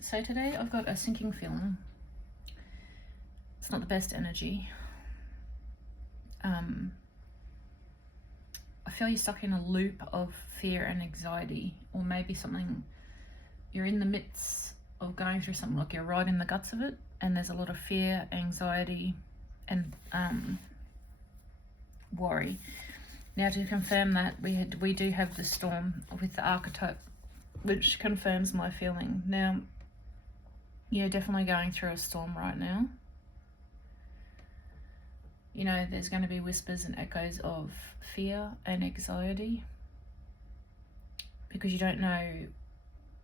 So today I've got a sinking feeling. It's not the best energy. I feel you're stuck in a loop of fear and anxiety, or maybe something, you're in the midst of going through something, like you're right in the guts of it, and there's a lot of fear, anxiety, and worry. Now, to confirm that, we do have the storm with the archetype, which confirms my feeling. Now, you're definitely going through a storm right now. You know, there's going to be whispers and echoes of fear and anxiety because you don't know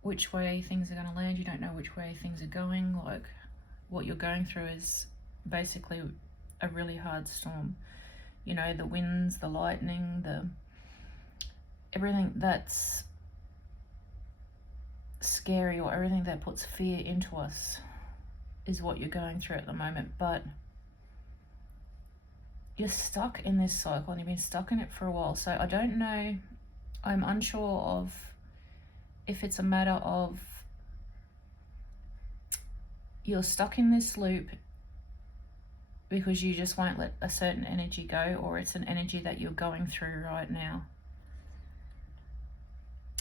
which way things are going to land. You don't know which way things are going. Like, what you're going through is basically a really hard storm. You know, the winds, the lightning, everything that's scary, or everything that puts fear into us is what you're going through at the moment. But you're stuck in this cycle, and you've been stuck in it for a while. So I don't know, I'm unsure of if it's a matter of you're stuck in this loop because you just won't let a certain energy go, or it's an energy that you're going through right now.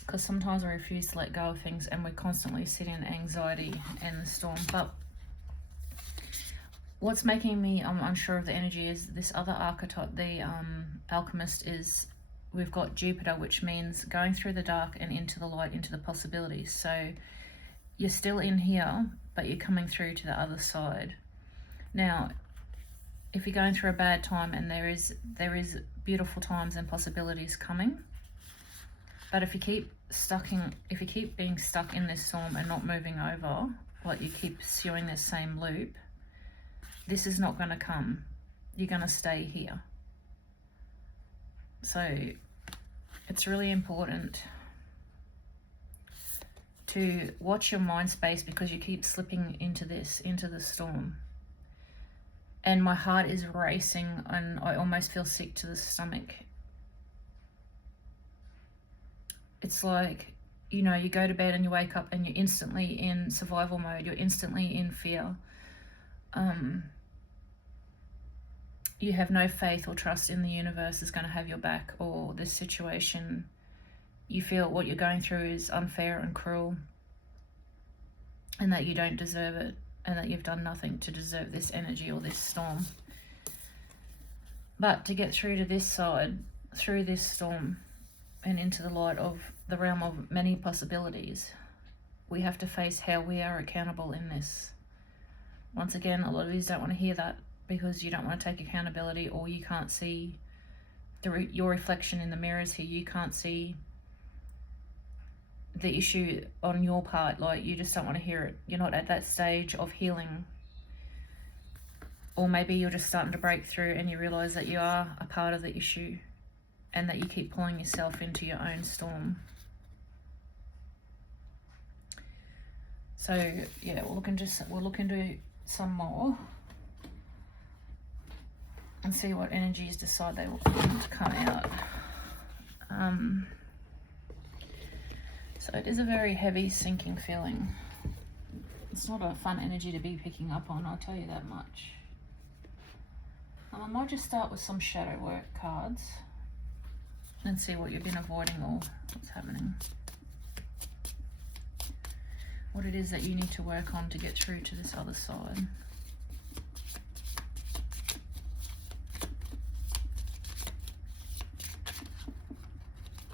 Because sometimes we refuse to let go of things, and we constantly sit in anxiety and the storm. But what's making me unsure of the energy is this other archetype, the alchemist. Is we've got Jupiter, which means going through the dark and into the light, into the possibilities. So you're still in here, but you're coming through to the other side. Now, if you're going through a bad time, and there is beautiful times and possibilities coming, but if you keep being stuck in this storm and not moving over, like you keep pursuing this same loop, this is not going to come. You're going to stay here. So it's really important to watch your mind space, because you keep slipping into the storm. And my heart is racing, and I almost feel sick to the stomach. It's like, you know, you go to bed and you wake up and you're instantly in survival mode. You're instantly in fear. You have no faith or trust in the universe is going to have your back, or this situation. You feel what you're going through is unfair and cruel, and that you don't deserve it, and that you've done nothing to deserve this energy or this storm. But to get through to this side, through this storm, and into the light of the realm of many possibilities, we have to face how we are accountable in this. Once again, a lot of you don't want to hear that, because you don't want to take accountability, or you can't see your reflection in the mirrors here. You can't see the issue on your part. Like, you just don't want to hear it. You're not at that stage of healing. Or maybe you're just starting to break through and you realize that you are a part of the issue, and that you keep pulling yourself into your own storm. So yeah, we'll look into some more and see what energies decide they will come out. So it is a very heavy, sinking feeling. It's not a fun energy to be picking up on, I'll tell you that much. I might just start with some shadow work cards and see what you've been avoiding, or what's happening. What it is that you need to work on to get through to this other side.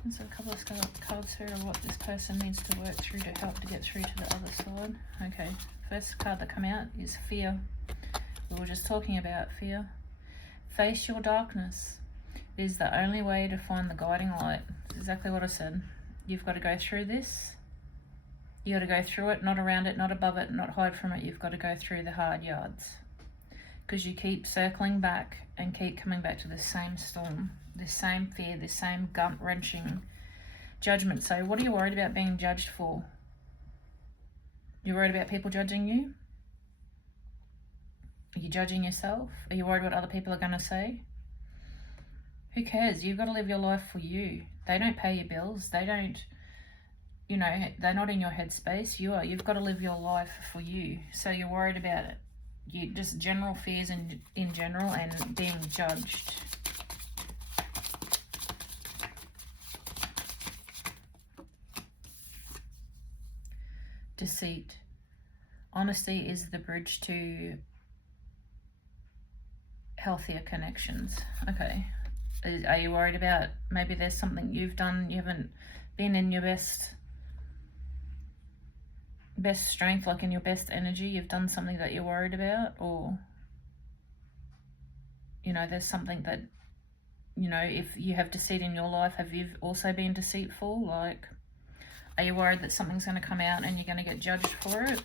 There's a couple of cards here of what this person needs to work through to help to get through to the other side. Okay, first card that come out is fear. We were just talking about fear. Face your darkness. It is the only way to find the guiding light. That's exactly what I said. You've got to go through this. You got to go through it, not around it, not above it, not hide from it. You've got to go through the hard yards, because you keep circling back and keep coming back to the same storm, this same fear, this same gut-wrenching judgment. So what are you worried about being judged for? You're worried about people judging you? Are you judging yourself? Are you worried what other people are going to say? Who cares? You've got to live your life for you. They don't pay your bills. They don't you know, they're not in your headspace. You've got to live your life for you. So you're worried about it. You just general fears in general and being judged. Deceit. Honesty is the bridge to healthier connections. Okay. Are you worried about maybe there's something you've done, you haven't been in your best strength, like in your best energy, you've done something that you're worried about? Or, you know, there's something that, you know, if you have deceit in your life, have you also been deceitful? Like, are you worried that something's going to come out and you're going to get judged for it?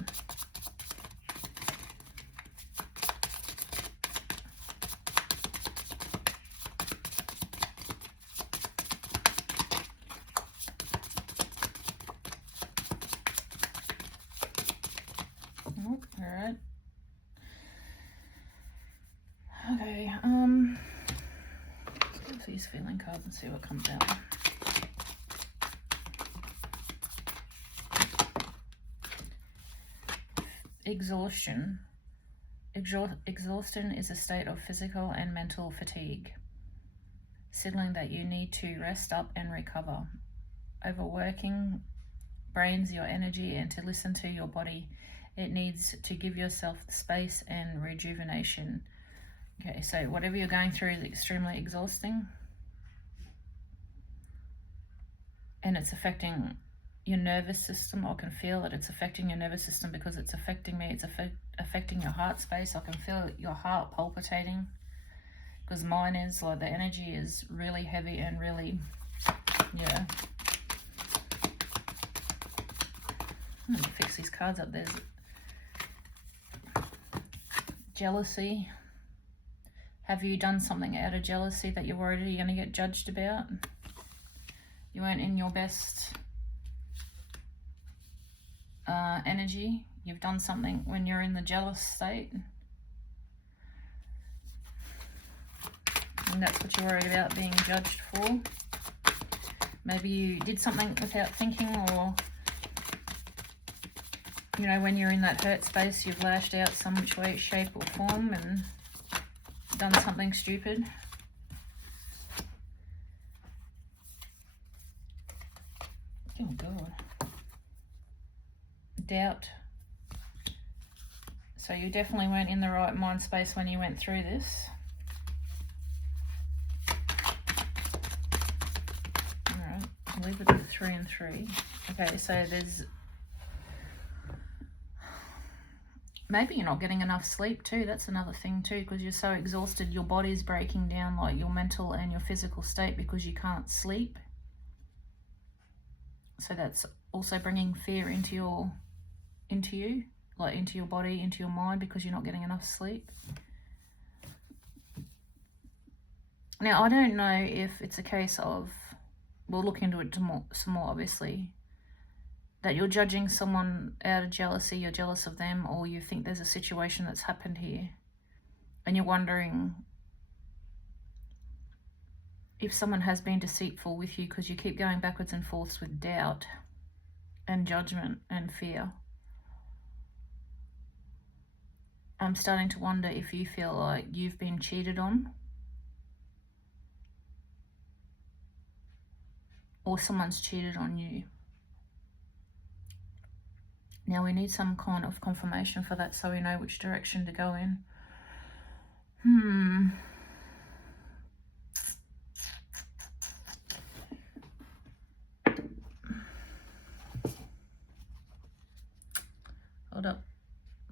Alright. Okay, let's go these feeling cards and see what comes out. Exhaustion. Exhaustion is a state of physical and mental fatigue, signaling that you need to rest up and recover. Overworking drains your energy, and to listen to your body, it needs to give yourself space and rejuvenation. Okay, so whatever you're going through is extremely exhausting, and it's affecting your nervous system. I can feel that it's affecting your nervous system because it's affecting me. It's affecting your heart space. I can feel your heart palpitating because mine is, like, the energy is really heavy and really, yeah. I'm gonna fix these cards up. There's jealousy. Have you done something out of jealousy that you're worried you're going to get judged about? You weren't in your best energy. You've done something when you're in the jealous state, and that's what you're worried about being judged for. Maybe you did something without thinking, or, you know, when you're in that hurt space, you've lashed out some which way, shape or form, and done something stupid. Oh God. Doubt. So you definitely weren't in the right mind space when you went through this. Alright, I'll leave it at 3 and 3. Okay, so there's, maybe you're not getting enough sleep too. That's another thing too, because you're so exhausted, your body's breaking down, like your mental and your physical state, because you can't sleep. So that's also bringing fear into you, like into your body, into your mind, because you're not getting enough sleep. Now, I don't know if it's a case of, we'll look into it some more obviously, that you're judging someone out of jealousy, you're jealous of them, or you think there's a situation that's happened here and you're wondering if someone has been deceitful with you, because you keep going backwards and forths with doubt and judgment and fear. I'm starting to wonder if you feel like you've been cheated on, or someone's cheated on you. Now we need some kind of confirmation for that so we know which direction to go in. Hold up.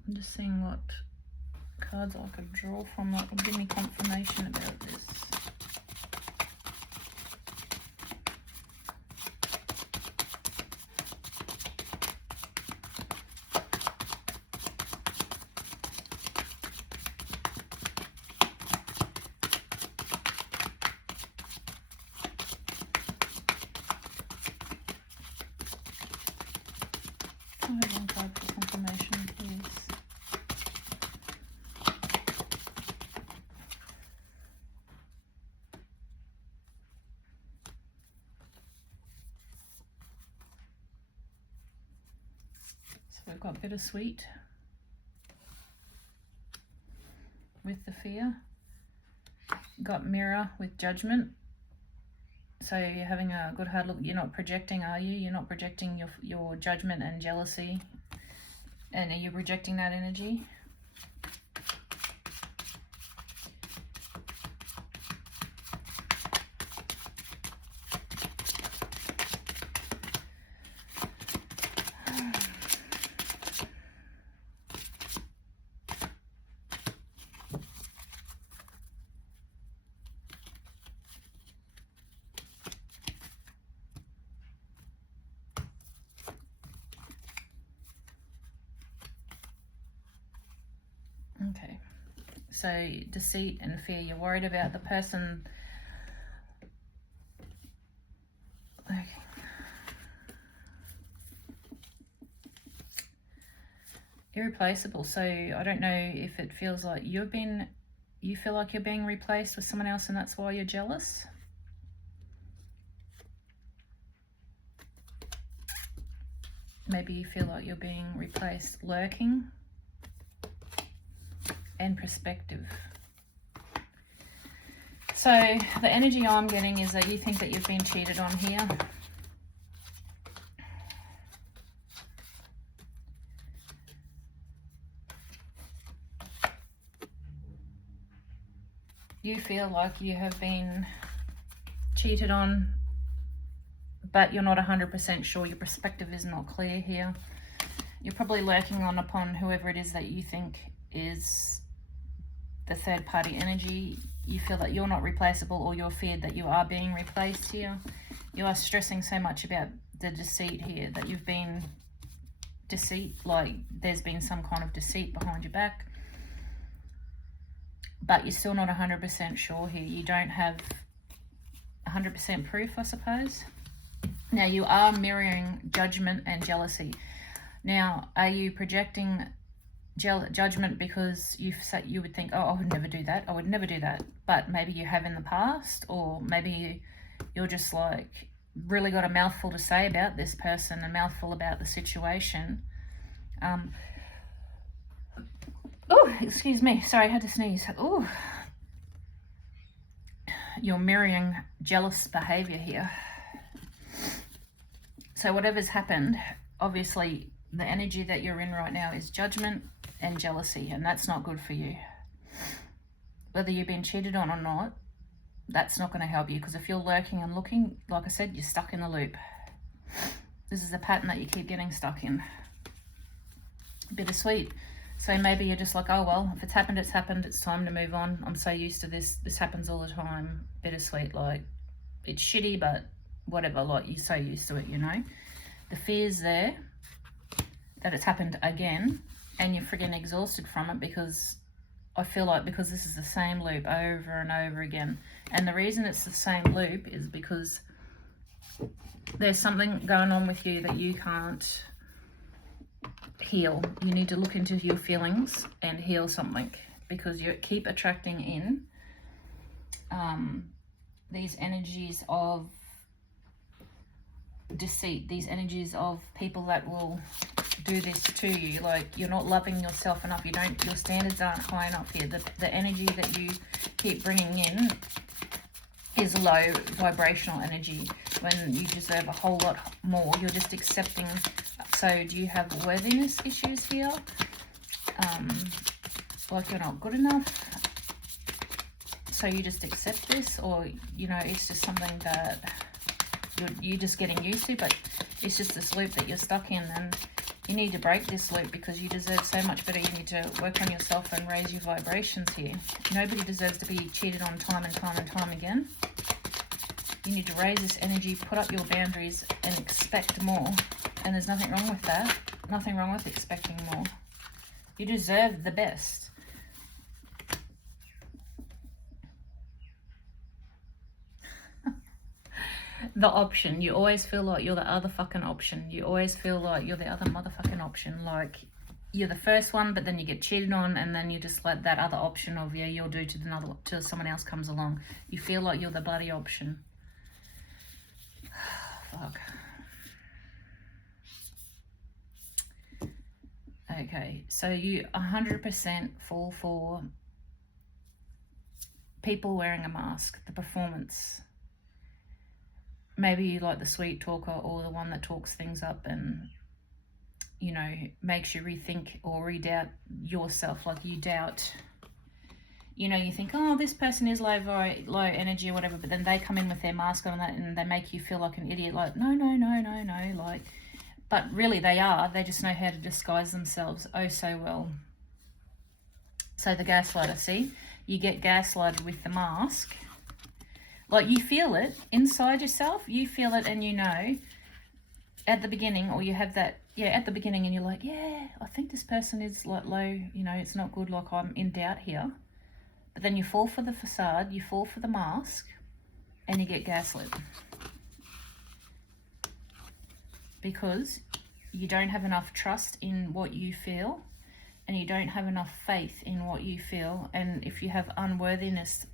I'm just seeing what cards I could draw from that will give me confirmation about this. I have one card for confirmation, please. got bittersweet with the fear. Got mirror with judgment. So you're having a good hard look. You're not projecting, are you? You're not projecting your judgment and jealousy. And are you rejecting that energy? Okay, so deceit and fear. You're worried about the person. Okay. Irreplaceable. So I don't know if it feels like you feel like you're being replaced with someone else and that's why you're jealous. Maybe you feel like you're being replaced. Lurking and perspective. So the energy I'm getting is that you think that you've been cheated on here. You feel like you have been cheated on, but you're not 100% sure. Your perspective is not clear here. You're probably lurking upon whoever it is that you think is the third party energy. You feel that you're not replaceable, or you're feared that you are being replaced here. You are stressing so much about the deceit here, that you've been like there's been some kind of deceit behind your back, but you're still not 100% sure here. You don't have 100% proof, I suppose. Now you are mirroring judgment and jealousy. Now, are you projecting judgment because you would think, oh, I would never do that, I would never do that, but maybe you have in the past, or maybe you're just like really got a mouthful to say about this person, a mouthful about the situation. Oh, excuse me, sorry, I had to sneeze. Oh, you're mirroring jealous behavior here. So whatever's happened, obviously the energy that you're in right now is judgment and jealousy, and that's not good for you. Whether you've been cheated on or not, that's not going to help you, because if you're lurking and looking, like I said, you're stuck in the loop. This is a pattern that you keep getting stuck in. Bittersweet. So maybe you're just like, oh well, if it's happened, it's happened, it's time to move on. I'm so used to this happens all the time. Bittersweet, like it's shitty, but whatever, like you're so used to it, you know. The fear's there that it's happened again, and you're friggin' exhausted from it, because I feel like because this is the same loop over and over again. And the reason it's the same loop is because there's something going on with you that you can't heal. You need to look into your feelings and heal something, because you keep attracting in these energies of deceit, these energies of people that will do this to you. Like you're not loving yourself enough. Your standards aren't high enough here. The energy that you keep bringing in is low vibrational energy, when you deserve a whole lot more. You're just accepting. So do you have worthiness issues here? Like you're not good enough, so you just accept this, or you know, it's just something that you're just getting used to, but it's just this loop that you're stuck in, and you need to break this loop, because you deserve so much better. You need to work on yourself and raise your vibrations here. Nobody deserves to be cheated on time and time and time again. You need to raise this energy, put up your boundaries, and expect more. And there's nothing wrong with that. Nothing wrong with expecting more. You deserve the best. The option. You always feel like you're the other fucking option. You always feel like you're the other motherfucking option. Like you're the first one, but then you get cheated on, and then you just let that other option of you'll do to another till someone else comes along. You feel like you're the bloody option. Fuck. Okay, so you 100% fall for people wearing a mask, the performance. Maybe you like the sweet talker or the one that talks things up and, you know, makes you rethink or redoubt yourself. Like you doubt, you know, you think, oh, this person is low energy or whatever, but then they come in with their mask on and they make you feel like an idiot. Like, no, like, but really they are. They just know how to disguise themselves oh so well. So the gaslighter, see, you get gaslighted with the mask. Like you feel it inside yourself, you feel it, and you know at the beginning, or you have that, yeah, at the beginning, and you're like, yeah, I think this person is like low, you know, it's not good, like I'm in doubt here. But then you fall for the facade, you fall for the mask, and you get gaslit. Because you don't have enough trust in what you feel, and you don't have enough faith in what you feel. And if you have unworthiness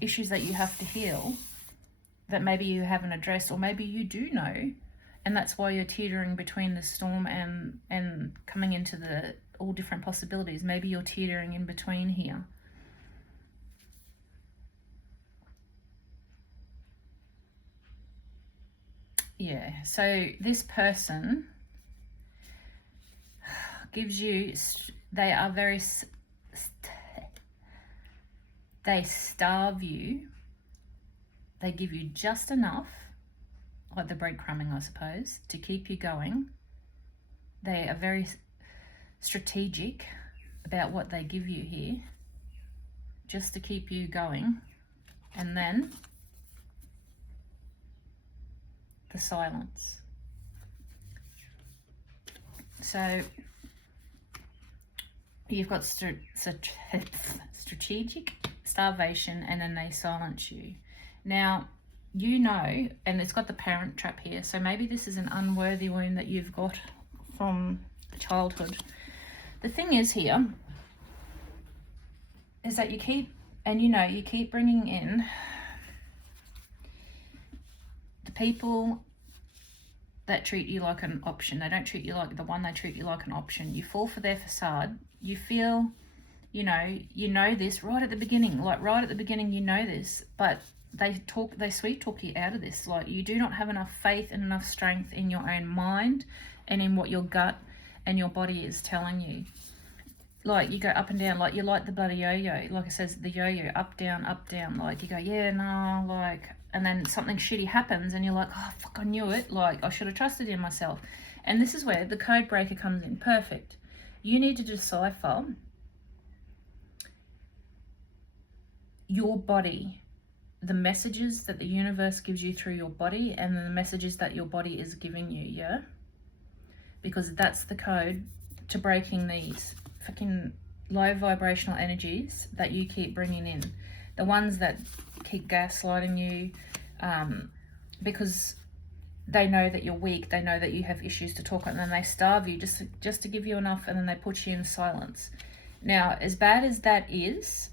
issues that you have to heal, that maybe you haven't addressed, or maybe you do know, and that's why you're teetering between the storm and coming into the all different possibilities. Maybe you're teetering in between here. Yeah, so this person gives you, they are very, they starve you. They give you just enough, like the breadcrumbing, I suppose, to keep you going. They are very strategic about what they give you here, just to keep you going. And then the silence. So you've got strategic, starvation, and then they silence you. Now, you know, and it's got the parent trap here, so maybe this is an unworthy wound that you've got from childhood. The thing is here is that you keep, and you know, you keep bringing in the people that treat you like an option. They don't treat you like the one, they treat you like an option. You fall for their facade. You feel, you know this right at the beginning, like right at the beginning, you know this, but they sweet talk you out of this. Like you do not have enough faith and enough strength in your own mind and in what your gut and your body is telling you. Like you go up and down, like you're like the bloody yo-yo. Like it says, the yo-yo, up, down, like you go, yeah, no, like, and then something shitty happens and you're like, oh, fuck, I knew it. Like I should have trusted in myself. And this is where the code breaker comes in. Perfect. You need to decipher your body, the messages that the universe gives you through your body, and the messages that your body is giving you, yeah? Because that's the code to breaking these fucking low vibrational energies that you keep bringing in. The ones that keep gaslighting you, because they know that you're weak, they know that you have issues to talk about, and then they starve you just to give you enough, and then they put you in silence. Now, as bad as that is,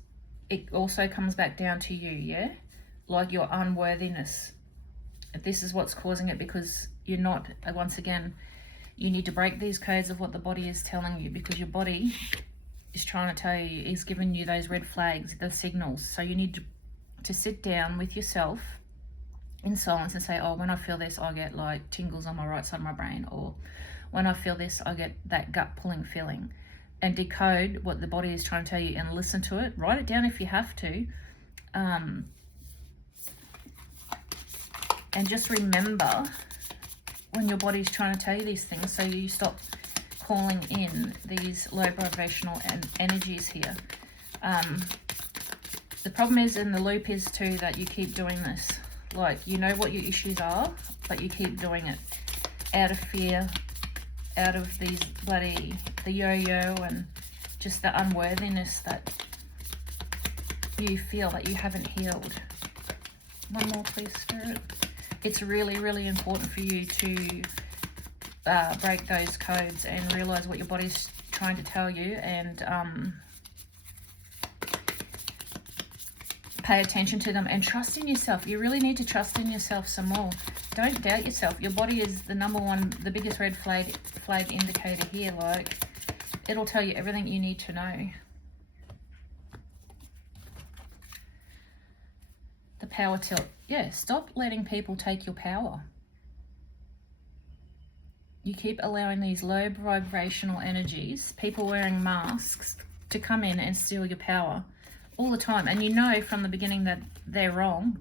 it also comes back down to you, yeah? Like your unworthiness. This is what's causing it, because you're not, once again, you need to break these codes of what the body is telling you, because your body is trying to tell you, is giving you those red flags, the signals. So you need to sit down with yourself in silence and say, oh, when I feel this, I get like tingles on my right side of my brain, or when I feel this, I get that gut pulling feeling. And decode what the body is trying to tell you and listen to it. Write it down if you have to. And just remember when your body's trying to tell you these things, so you stop calling in these low vibrational energies here. The problem is, in the loop is too, that you keep doing this. Like, you know what your issues are, but you keep doing it out of fear, out of these bloody, the yo-yo, and just the unworthiness that you feel that you haven't healed. One more, please, Spirit. It's really, really important for you to break those codes and realize what your body's trying to tell you, and pay attention to them and trust in yourself. You really need to trust in yourself some more. Don't doubt yourself. Your body is the number one, the biggest red flag indicator here. Like, it'll tell you everything you need to know. The power tilt. Yeah, stop letting people take your power. You keep allowing these low vibrational energies, people wearing masks, to come in and steal your power all the time. And you know from the beginning that they're wrong.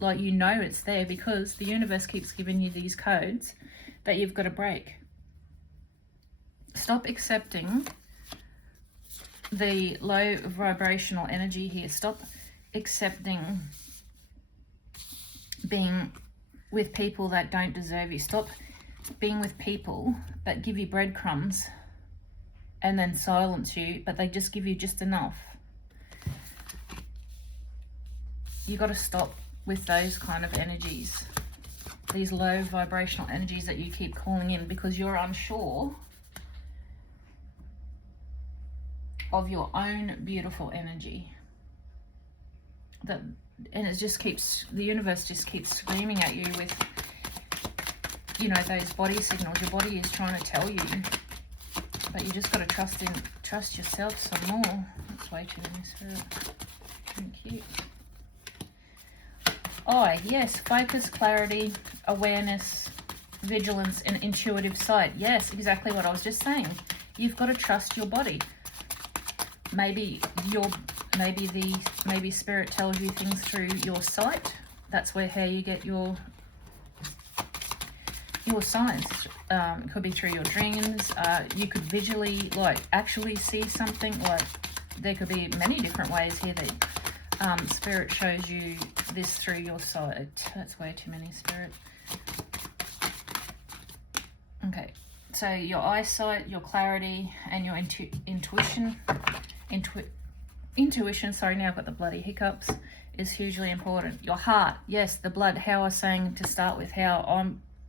Like, you know it's there because the universe keeps giving you these codes that you've got to break. Stop accepting the low vibrational energy here. Stop accepting being with people that don't deserve you. Stop being with people that give you breadcrumbs and then silence you, but they just give you just enough. You got to stop with those kind of energies, these low vibrational energies that you keep calling in because you're unsure of your own beautiful energy. And it just keeps, the universe just keeps screaming at you with, you know, those body signals. Your body is trying to tell you, but you just got to trust yourself some more. That's way too many, Spirit. Thank you. Oh, yes, focus, clarity, awareness, vigilance, and intuitive sight. Yes, exactly what I was just saying. You've got to trust your body. Maybe Spirit tells you things through your sight. That's how you get your signs. It could be through your dreams. You could visually, like, actually see something. Like, there could be many different ways here that Spirit shows you this through your sight. That's way too many, Spirit. Okay, so your eyesight, your clarity, and your intuition, sorry, now I've got the bloody hiccups, is hugely important. Your heart, yes, the blood, how I was saying to start with, how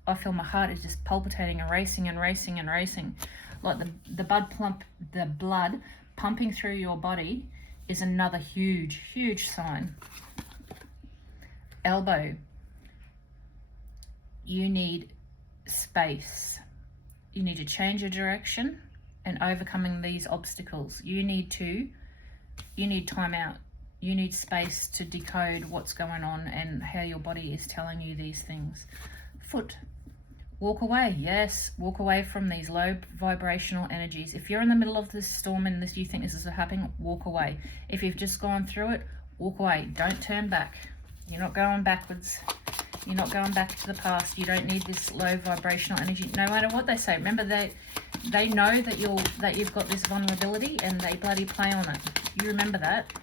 I feel my heart is just palpitating and racing and racing and racing. Like the blood pumping through your body is another huge, huge sign. Elbow, you need space. You need to change your direction and overcoming these obstacles. You need time out. You need space to decode what's going on and how your body is telling you these things. Foot, walk away. Yes, walk away from these low vibrational energies. If you're in the middle of this storm and you think this is happening, walk away. If you've just gone through it, walk away. Don't turn back. You're not going backwards. You're not going back to the past. You don't need this low vibrational energy. No matter what they say, remember they know that you've got this vulnerability and they bloody play on it. You remember that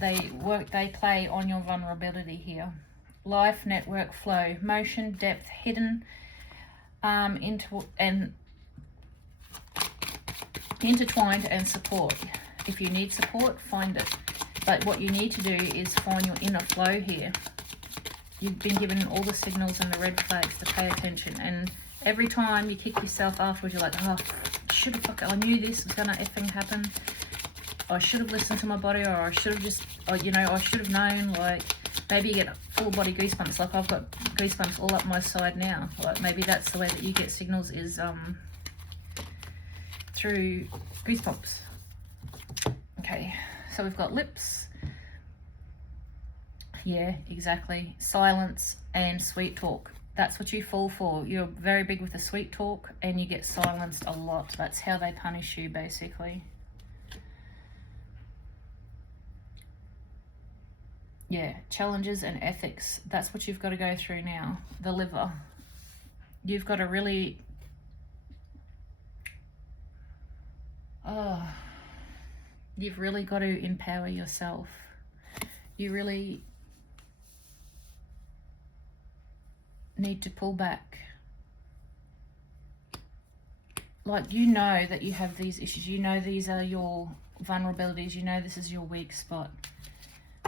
they play on your vulnerability here. Life, network, flow, motion, depth, hidden, intertwined, and support. If you need support, find it. But what you need to do is find your inner flow here. You've been given all the signals and the red flags to pay attention. And every time you kick yourself afterwards, you're like, oh, I knew this was gonna effing happen. I should have listened to my body, or I should have just, I should have known. Like, maybe you get full body goosebumps. Like, I've got goosebumps all up my side now. Like, maybe that's the way that you get signals, is through goosebumps. Okay, so we've got lips. Yeah, exactly. Silence and sweet talk. That's what you fall for. You're very big with the sweet talk and you get silenced a lot. That's how they punish you, basically. Yeah, challenges and ethics. That's what you've got to go through now. The liver. You've got to really... you've really got to empower yourself. You really need to pull back. Like, you know that you have these issues. You know these are your vulnerabilities. You know this is your weak spot.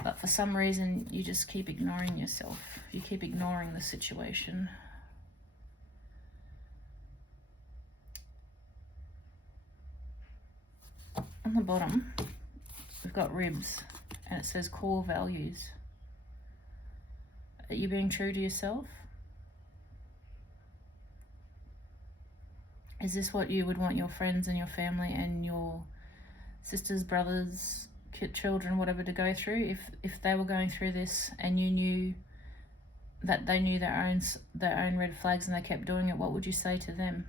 But for some reason, you just keep ignoring yourself. You keep ignoring the situation. On the bottom, we've got ribs and it says core values. Are you being true to yourself? Is this what you would want your friends and your family and your sisters, brothers, children, whatever, to go through? If they were going through this and you knew that they knew their own red flags and they kept doing it, what would you say to them?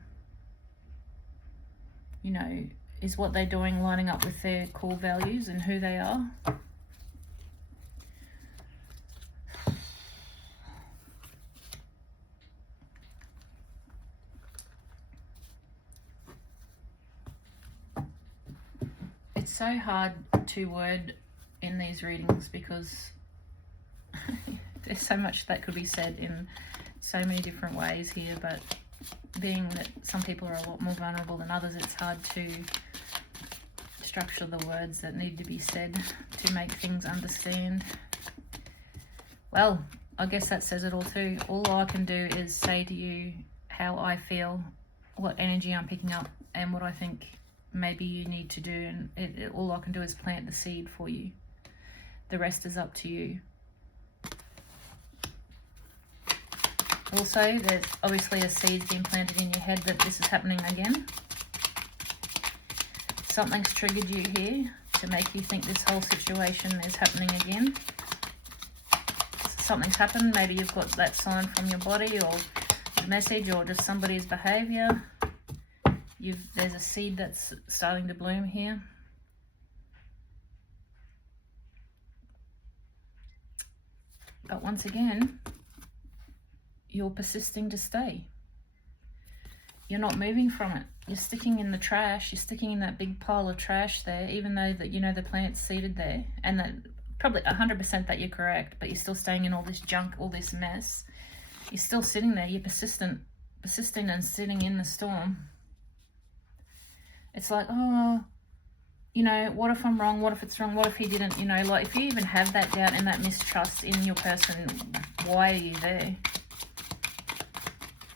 You know, is what they're doing lining up with their core values and who they are? It's so hard to word in these readings because there's so much that could be said in so many different ways here, but being that some people are a lot more vulnerable than others, it's hard to structure the words that need to be said to make things understand. Well, I guess that says it all too. All I can do is say to you how I feel, what energy I'm picking up, and what I think maybe you need to do, and all I can do is plant the seed for you. The rest is up to you. Also, there's obviously a seed being planted in your head that this is happening again. Something's triggered you here to make you think this whole situation is happening again. Something's happened. Maybe you've got that sign from your body or a message or just somebody's behavior. There's a seed that's starting to bloom here. But once again, you're persisting to stay. You're not moving from it. You're sticking in the trash. You're sticking in that big pile of trash there, even though that you know the plant's seeded there, and that probably 100% that you're correct, but you're still staying in all this junk, all this mess. You're still sitting there. You're persisting and sitting in the storm. It's like, oh, you know, what if I'm wrong? What if it's wrong? What if he didn't? You know, like if you even have that doubt and that mistrust in your person, why are you there?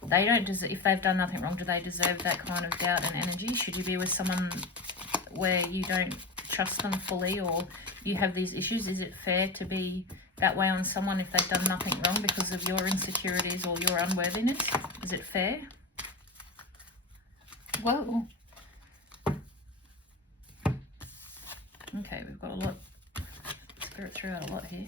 They don't deserve, if they've done nothing wrong, do they deserve that kind of doubt and energy? Should you be with someone where you don't trust them fully, or you have these issues? Is it fair to be that way on someone if they've done nothing wrong because of your insecurities or your unworthiness? Is it fair? Whoa. Okay, we've got a lot. Spirit threw out a lot here.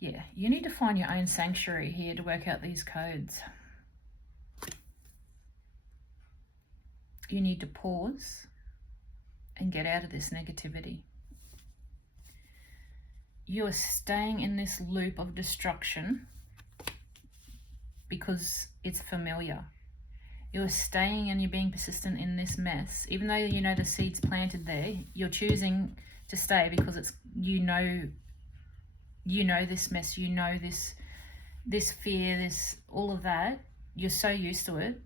Yeah, you need to find your own sanctuary here to work out these codes. You need to pause and get out of this negativity. You are staying in this loop of destruction because it's familiar. You're staying and you're being persistent in this mess. Even though you know the seed's planted there, you're choosing to stay because it's, you know this mess, you know this fear, this all of that. You're so used to it.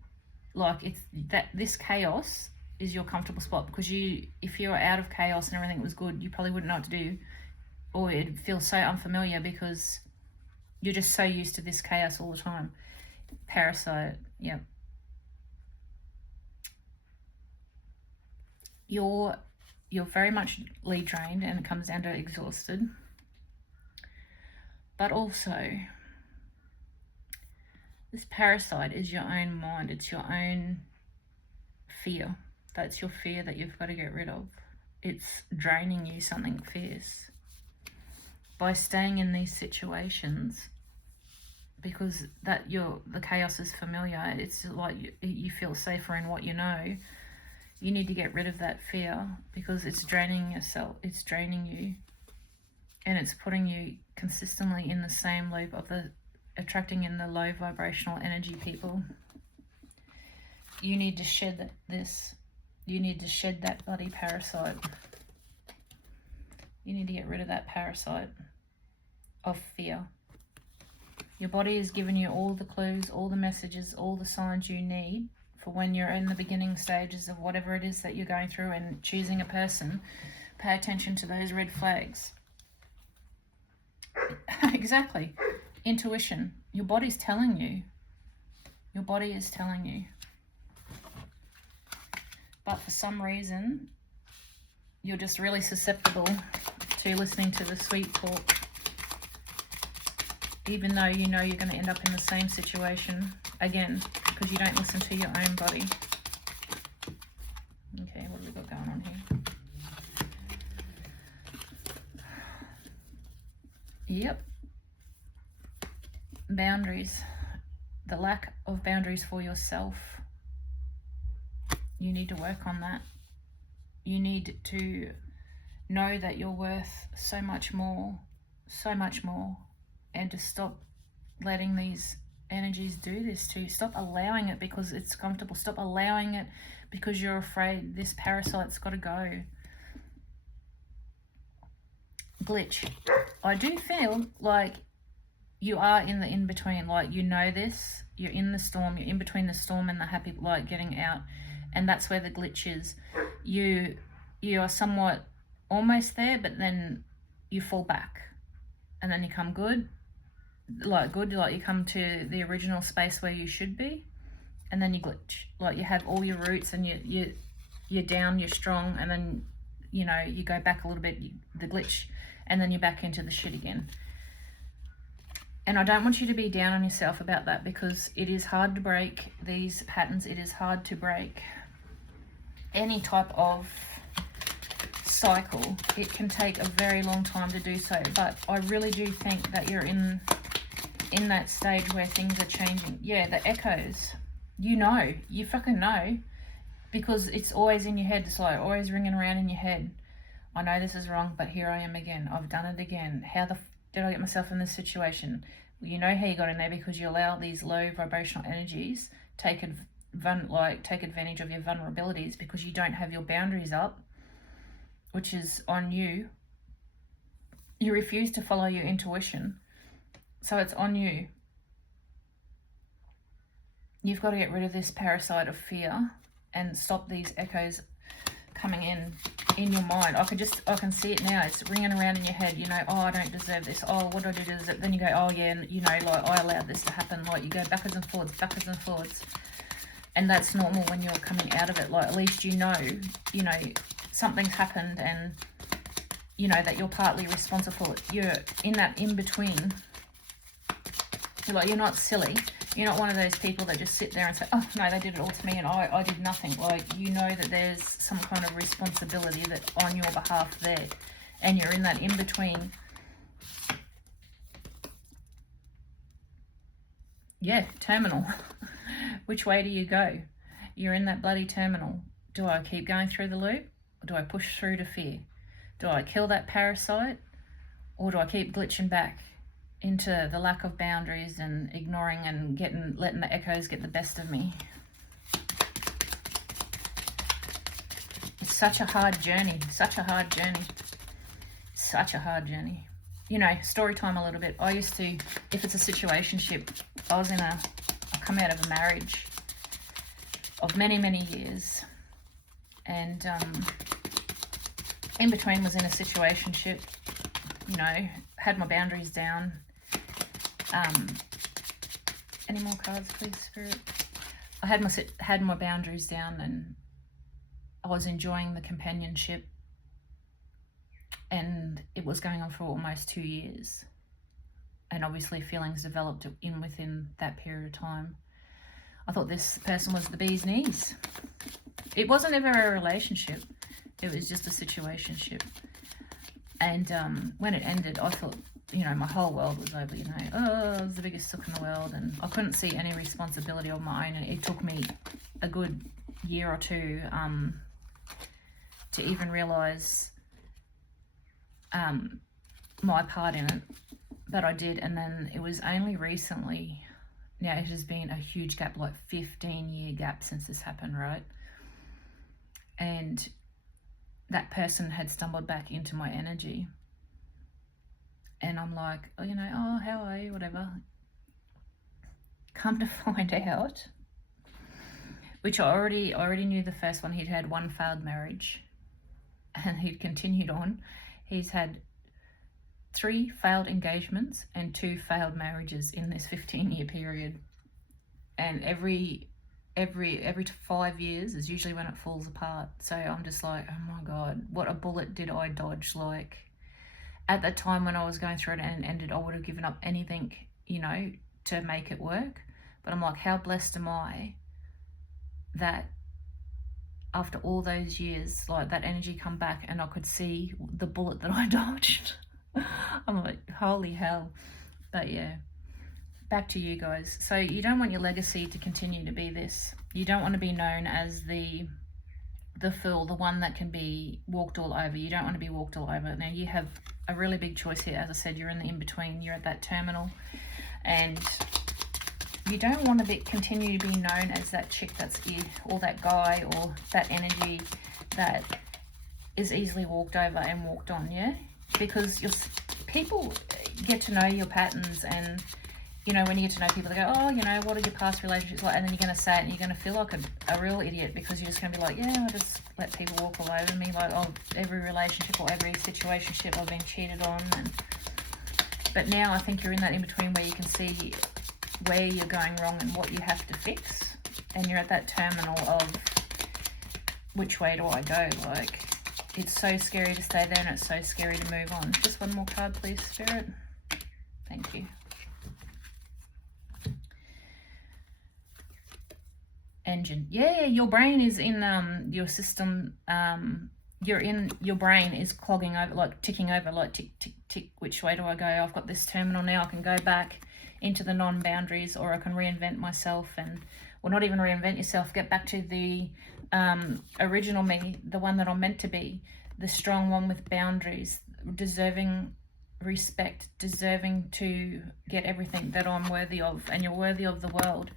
Like it's that this chaos is your comfortable spot, because if you're out of chaos and everything was good, you probably wouldn't know what to do, or it'd feel so unfamiliar because you're just so used to this chaos all the time. Parasite, yep. You're very much lead drained, and it comes down to exhausted. But also, this parasite is your own mind. It's your own fear. That's your fear that you've got to get rid of. It's draining you something fierce. By staying in these situations, because the chaos is familiar, it's like you feel safer in what you know. You need to get rid of that fear because it's draining yourself. It's draining you. And it's putting you consistently in the same loop of attracting in the low vibrational energy people. You need to shed this. You need to shed that bloody parasite. You need to get rid of that parasite of fear. Your body has given you all the clues, all the messages, all the signs you need for when you're in the beginning stages of whatever it is that you're going through and choosing a person. Pay attention to those red flags. Exactly. Intuition. Your body's telling you. Your body is telling you. But for some reason, you're just really susceptible to listening to the sweet talk, even though you know you're going to end up in the same situation again because you don't listen to your own body. Okay, what have we got going on here? Yep. Boundaries. The lack of boundaries for yourself. You need to work on that. You need to know that you're worth so much more, and to stop letting these energies do this to you. Stop allowing it because it's comfortable. Stop allowing it because you're afraid this parasite's got to go. Glitch. I do feel like you are in the in-between, like you know this, you're in the storm, you're in between the storm and the happy light getting out, and that's where the glitch is. You are somewhat almost there, but then you fall back, and then you come like you come to the original space where you should be, and then you glitch, like you have all your roots and you're down, you're strong, and then you know you go back a little bit, the glitch, and then you're back into the shit again. And I don't want you to be down on yourself about that, because it is hard to break these patterns. It is hard to break any type of cycle. It can take a very long time to do so, but I really do think that you're in that stage where things are changing. Yeah, the echoes, you fucking know, because it's always in your head. It's like always ringing around in your head. I know this is wrong, but here I am again. I've done it again. How the did I get myself in this situation? Well, you know how you got in there, because you allow these low vibrational energies take advantage of your vulnerabilities, because you don't have your boundaries up, which is on you. You refuse to follow your intuition, so it's on you. You've got to get rid of this parasite of fear and stop these echoes coming in your mind. I can see it now. It's ringing around in your head, you know, oh, I don't deserve this. Oh, what do I do to deserve it? Then you go, oh yeah, you know, like I allowed this to happen. Like you go backwards and forwards. And that's normal when you're coming out of it. Like at least you know, something's happened, and you know that you're partly responsible. You're in that in-between. You're not silly. You're not one of those people that just sit there and say, oh, no, they did it all to me and I did nothing. Like, you know that there's some kind of responsibility that on your behalf there. And you're in that in-between. Yeah, terminal. Which way do you go? You're in that bloody terminal. Do I keep going through the loop? Or do I push through to fear? Do I kill that parasite? Or do I keep glitching back into the lack of boundaries and ignoring and letting the echoes get the best of me? It's such a hard journey. You know, story time a little bit. I used to, if it's a situationship, I come out of a marriage of many, many years, and in between was in a situationship, you know, had my boundaries down. Any more cards, please, Spirit? I had my boundaries down, and I was enjoying the companionship, and it was going on for almost 2 years. And obviously feelings developed within that period of time. I thought this person was the bee's knees. It wasn't ever a relationship. It was just a situationship. And when it ended, I thought, you know, my whole world was over, you know. Oh, I was the biggest sook in the world, and I couldn't see any responsibility of my own. And it took me a good year or two to even realise my part in it. But I did, and then it was only recently, now it has been a huge gap, like 15-year gap since this happened, right? And that person had stumbled back into my energy. And I'm like, oh, you know, oh, how are you, whatever. Come to find out, which I already knew the first one. He'd had one failed marriage, and he'd continued on. He's had 3 failed engagements and 2 failed marriages in this 15-year period. And every every 5 years is usually when it falls apart. So I'm just like, oh my God, what a bullet did I dodge? Like, at that time when I was going through it and ended, I would have given up anything, you know, to make it work. But I'm like, how blessed am I that after all those years, like, that energy come back and I could see the bullet that I dodged. I'm like, holy hell. But yeah, back to you guys. So you don't want your legacy to continue to be this. You don't want to be known as the fool, the one that can be walked all over. You don't want to be walked all over. Now you have a really big choice here. As I said, you're in the in-between. You're at that terminal, and you don't want to continue to be known as that chick that's or that guy or that energy that is easily walked over and walked on, yeah? Because people get to know your patterns, and you know, when you get to know people, they go, oh, you know, what are your past relationships like? And then you're going to say it and you're going to feel like a real idiot, because you're just going to be like, yeah, I just let people walk all over me. Like, oh, every relationship or every situationship I've been cheated on. But now I think you're in that in-between where you can see where you're going wrong and what you have to fix. And you're at that terminal of, which way do I go? Like, it's so scary to stay there and it's so scary to move on. Just one more card, please, Spirit. Thank you. Engine. Yeah, your brain is in your system. Your brain is clogging over, like ticking over, like tick, tick, tick. Which way do I go? I've got this terminal now. I can go back into the non-boundaries, or I can reinvent myself, or not even reinvent yourself. Get back to the original me, the one that I'm meant to be, the strong one with boundaries, deserving respect, deserving to get everything that I'm worthy of, and you're worthy of the world.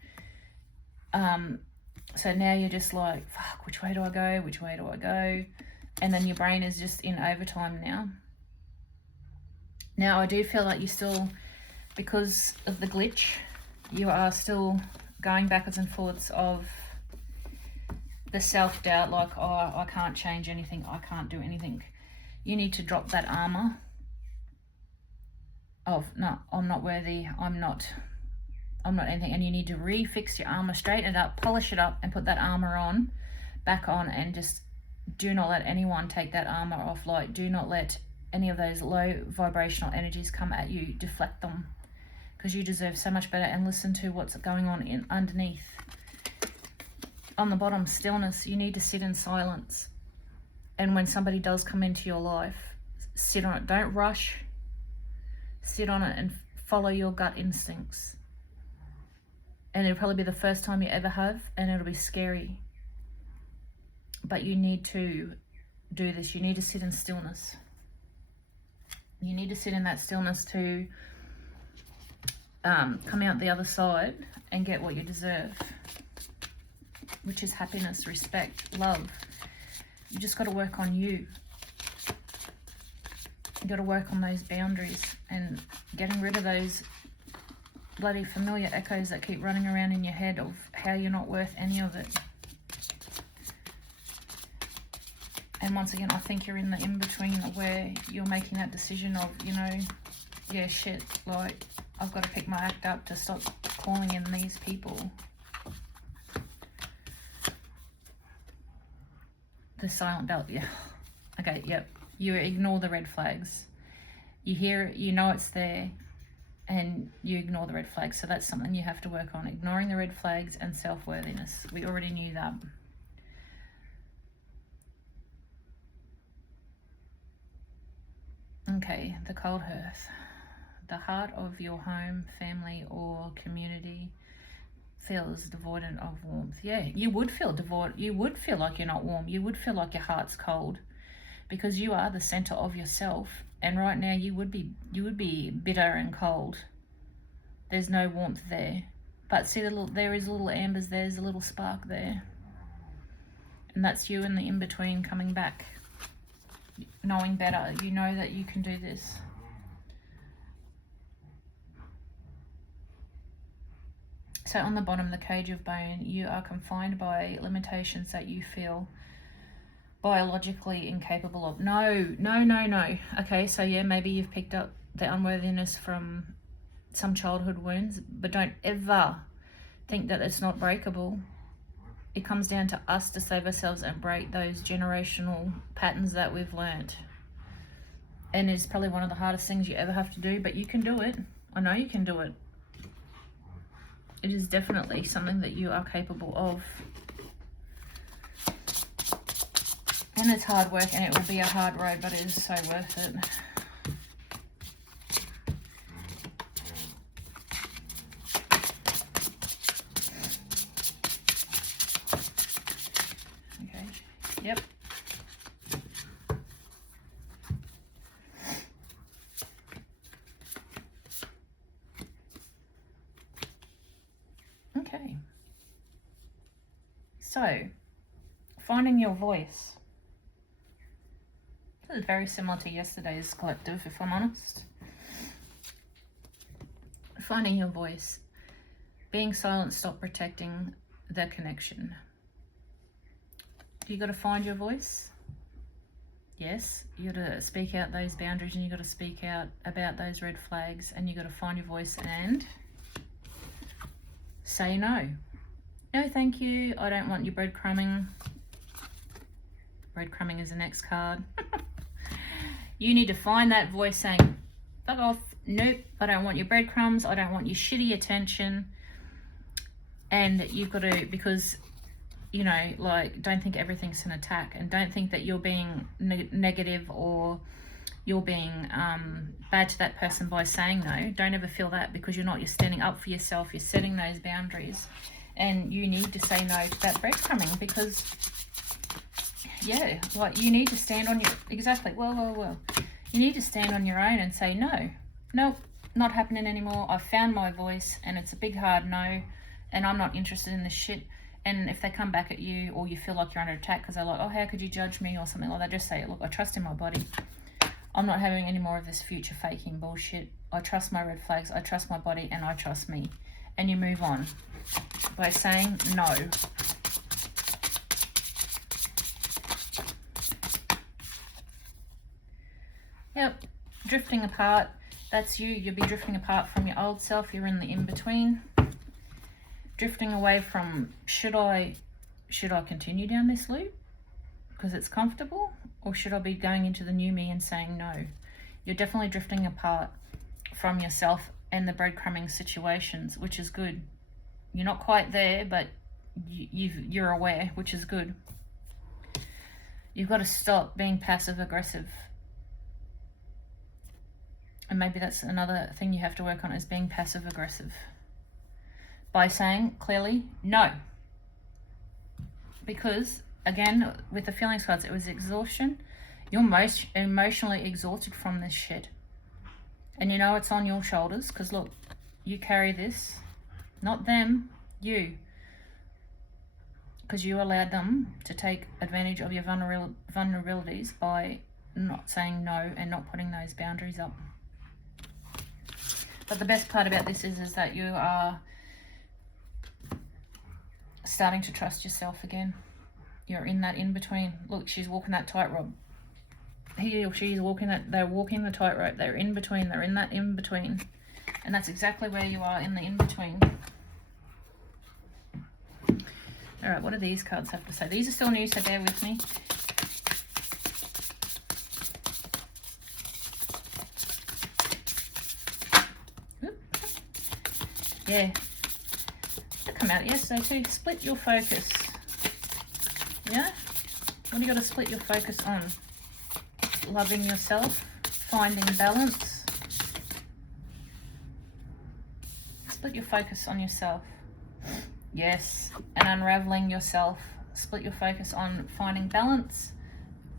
So now you're just like, fuck, which way do I go? Which way do I go? And then your brain is just in overtime now. Now, I do feel like you still, because of the glitch, you are still going backwards and forwards of the self-doubt, like, oh, I can't change anything. I can't do anything. You need to drop that armor of, no, I'm not worthy. I'm not anything. And you need to refix your armor, straighten it up, polish it up, and put that armor back on, and just do not let anyone take that armor off. Like, do not let any of those low vibrational energies come at you. Deflect them, because you deserve so much better. And listen to what's going on underneath. On the bottom, stillness. You need to sit in silence. And when somebody does come into your life, sit on it. Don't rush. Sit on it and follow your gut instincts. And it'll probably be the first time you ever have, and it'll be scary. But you need to do this. You need to sit in stillness. You need to sit in that stillness to come out the other side and get what you deserve, which is happiness, respect, love. You just got to work on you. You got to work on those boundaries and getting rid of those bloody familiar echoes that keep running around in your head of how you're not worth any of it. And once again, I think you're in the in-between where you're making that decision of, you know, yeah, shit, like, I've got to pick my act up to stop calling in these people. The silent belt, yeah. Okay, yep. You ignore the red flags. You hear it, you know it's there, and you ignore the red flags. So that's something you have to work on, ignoring the red flags and self-worthiness. We already knew that. Okay, the cold hearth. The heart of your home, family, or community feels devoid of warmth. Yeah, you would feel devoid. You would feel like you're not warm. You would feel like your heart's cold, because you are the center of yourself. And right now you would be bitter and cold. There's no warmth there. But see, there is a little embers, there's a little spark there. And that's you in the in-between coming back, knowing better. You know that you can do this. So on the bottom, the cage of bone, you are confined by limitations that you feel biologically incapable of. No. Okay, so yeah, maybe you've picked up the unworthiness from some childhood wounds, but don't ever think that it's not breakable. it comes down to us to save ourselves and break those generational patterns that we've learnt. And it's probably one of the hardest things you ever have to do, but you can do it. I know you can do it. It is definitely something that you are capable of. And it's hard work, and it will be a hard road, but it is so worth it. Okay, yep. Okay. So, finding your voice. This is very similar to yesterday's collective, if I'm honest. Finding your voice. Being silent, stop protecting the connection. You got to find your voice. Yes, you got to speak out those boundaries, and you got to speak out about those red flags, and you got to find your voice and say no. No, thank you. I don't want your breadcrumbing. Breadcrumbing is the next card. You need to find that voice saying, fuck off. Nope, I don't want your breadcrumbs. I don't want your shitty attention. And you've got to, because, you know, like, don't think everything's an attack, and don't think that you're being negative or you're being bad to that person by saying no. Don't ever feel that, because you're not. You're standing up for yourself. You're setting those boundaries, and you need to say no to that breadcrumbing, because, yeah, like, you need to stand on your, exactly, well, you need to stand on your own and say no. Nope, not happening anymore. I've found my voice, and it's a big hard no, and I'm not interested in this shit. And if they come back at you, or you feel like you're under attack because they're like, oh, how could you judge me, or something like that, just say, look, I trust in my body. I'm not having any more of this future faking bullshit. I trust my red flags, I trust my body, and I trust me. And you move on by saying no. Yep, drifting apart. That's you. You'll be drifting apart from your old self. You're in the in-between. Drifting away from, should I continue down this loop because it's comfortable, or should I be going into the new me and saying no? You're definitely drifting apart from yourself and the breadcrumbing situations, which is good. You're not quite there, but you're aware, which is good. You've got to stop being passive aggressive. And maybe that's another thing you have to work on, is being passive aggressive. By saying clearly no. Because, again, with the feelings cards, it was exhaustion. You're most emotionally exhausted from this shit. And you know it's on your shoulders, because look, you carry this. Not them, you. Because you allowed them to take advantage of your vulnerabilities by not saying no and not putting those boundaries up. But the best part about this is that you are starting to trust yourself again. You're in that in-between. Look, she's walking that tightrope. He or she's walking that, they're walking the tightrope. They're in between. They're in that in-between. And that's exactly where you are, in the in-between. All right, what do these cards have to say? These are still new, so bear with me. Yeah, that come out yesterday too. Split your focus. Yeah? What do you got to split your focus on? Loving yourself, finding balance. Split your focus on yourself. Yes, and unraveling yourself. Split your focus on finding balance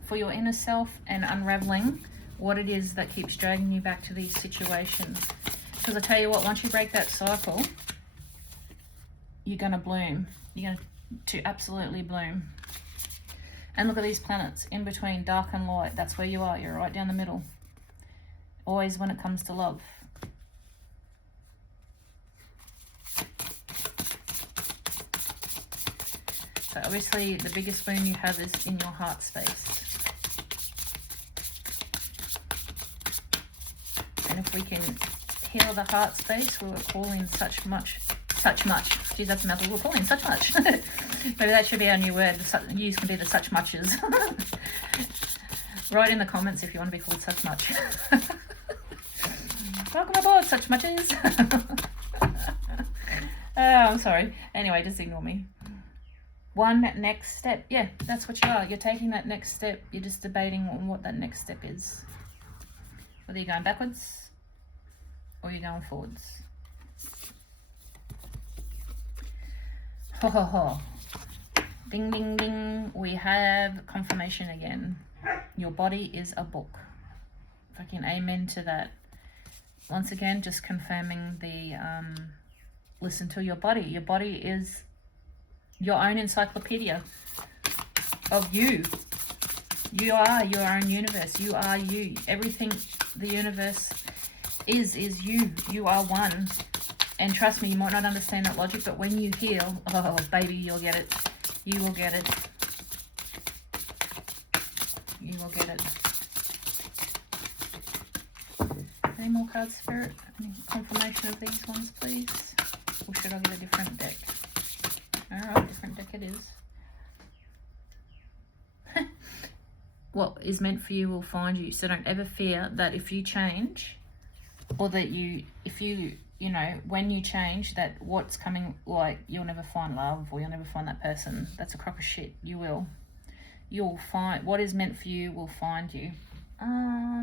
for your inner self and unraveling what it is that keeps dragging you back to these situations. Because I tell you what, once you break that cycle, you're going to bloom. You're going to absolutely bloom. And look at these planets, in between dark and light. That's where you are. You're right down the middle. Always when it comes to love. So obviously the biggest boon you have is in your heart space. And if we can heal the heart space, we will call in such much use open mouth, we'll call in such much. Maybe that should be our new word. Use can be the such muches. Write in the comments if you want to be called such much. Welcome aboard, such muches. Oh, I'm sorry. Anyway, just ignore me. One next step. Yeah, that's what you are. You're taking that next step. You're just debating on what that next step is. Whether you're going backwards or you're going forwards. Ho ho ho. Ding ding ding. We have confirmation again. Your body is a book. Fucking amen to that. Once again, just confirming the listen to your body. Your body is your own encyclopedia of you. You are your own universe. You are you. Everything the universe is you. You are one. And trust me, you might not understand that logic, but when you heal, oh baby, you'll get it. You will get it. You will get it. Any more cards, Spirit? Any confirmation of these ones, please? Or should I get a different deck? Alright, different deck it is. What is meant for you will find you. So don't ever fear that if you change, or that you know, when you change, that what's coming, like, you'll never find love, or you'll never find that person. That's a crock of shit. You will. You'll find, what is meant for you will find you.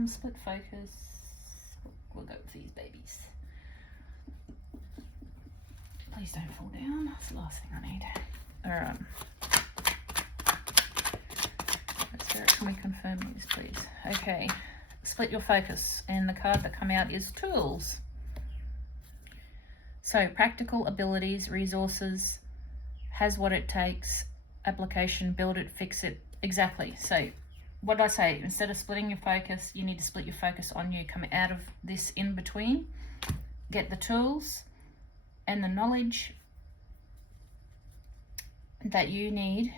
Split focus. We'll go with these babies. Please don't fall down. That's the last thing I need. Alright. Can we confirm these, please? Okay. Split your focus. And the card that come out is tools. So, practical abilities, resources, has what it takes, application, build it, fix it. Exactly. So, what did I say? Instead of splitting your focus, you need to split your focus on you. Come out of this in between. Get the tools and the knowledge that you need